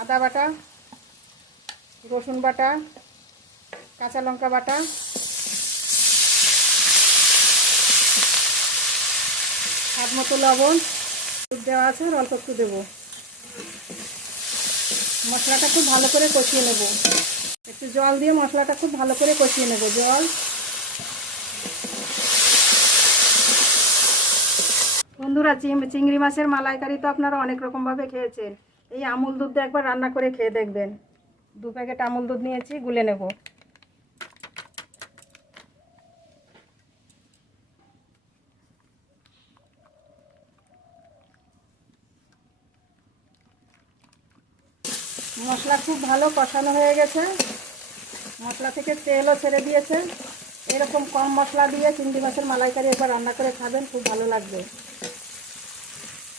আদা বাটা, রসুন বাটা, কাঁচা লঙ্কা বাটা, স্বাদ মতো লবণ দেওয়া আছে, আর অল্প একটু দেবো। মশলাটা খুব ভালো করে কষিয়ে নেব। একটু জল দিয়ে মশলাটা খুব ভালো করে কষিয়ে নেব। জল, বন্ধুরা, চিংড়ি মাছের মালাইকারি তো আপনারা অনেক রকমভাবে খেয়েছেন। এই আমুল দুধ দিয়ে একবার রান্না করে খেয়ে দেখবেন। 2 প্যাকেট আমুল দুধ নিয়েছি, গুলে নেব। মশলা খুব ভালো কষানো হয়ে গেছে, মশলা থেকে তেলও ছেড়ে দিয়েছে। এরকম কম মশলা দিয়ে চিংড়ি মাছের মালাইকারি একবার রান্না করে খাবেন, খুব ভালো লাগবে।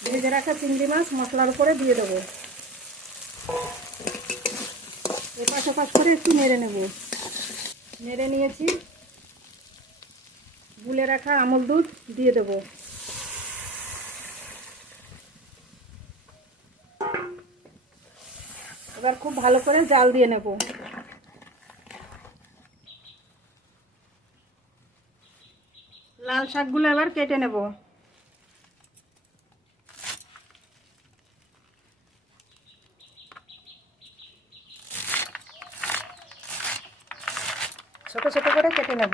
ভেজে রাখা চিংড়ি মাছ মশলার উপরে দিয়ে দেবো। এপাশ ওপাশ করে একটু নেড়ে নেব। নেড়ে নিয়েছি। গুলে রাখা আমুল দুধ দিয়ে দেবো। এবার খুব ভালো করে জাল দিয়ে নেব। লাল শাকগুলো এবার কেটে নেব। ছোট ছোট করে কেটে নেব।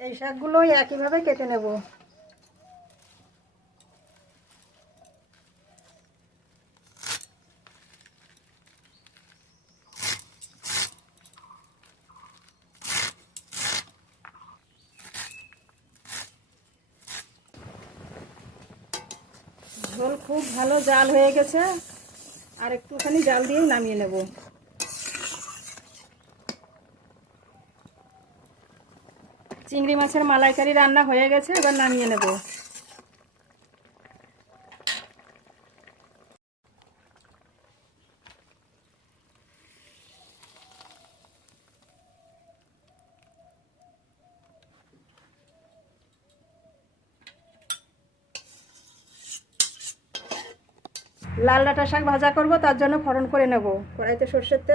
এই শাকগুলো একইভাবে কেটে নেব। ঝোল খুব ভালো জাল হয়ে গেছে, আর একটুখানি জাল দিয়েই নামিয়ে নেব। চিংড়ি মাছের মালাইকারি রান্না হয়ে গেছে, এবার নামিয়ে নেব। লাল ডাঁটা শাক ভাজা করব, তার জন্য ফোড়ন করে নেব। কড়াইতে সরষের তেল